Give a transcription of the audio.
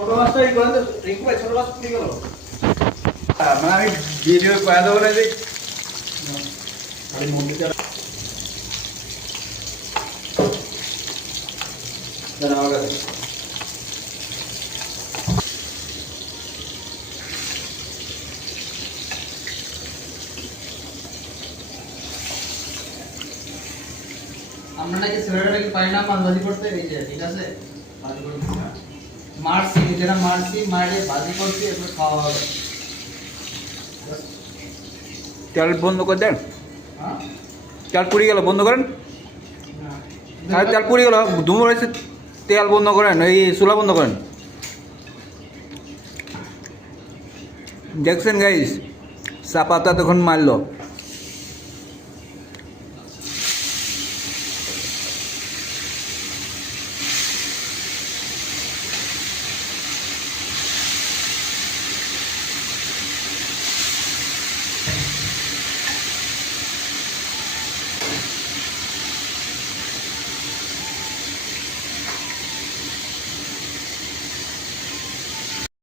মানে আমি ভিডিও করে দেবো না যে আমরা নাকি ছেলেটা নাকি পাই না মাছ ভাজি করতে, এই যে ঠিক আছে ভাজি করতে মারছি, নিজেরা মারছি, মারে ভাজি করছি, এরপর খাওয়া হবে। তেল বন্ধ করে দেন, হ্যাঁ তেল পুড়ে গেল, বন্ধ করেন। আর তেল পুড়ে গেল, ধুমো রয়েছে, তেল বন্ধ করেন, এই চুলা বন্ধ করেন। দেখছেন গাইস, চাপাতা তখন মারলো।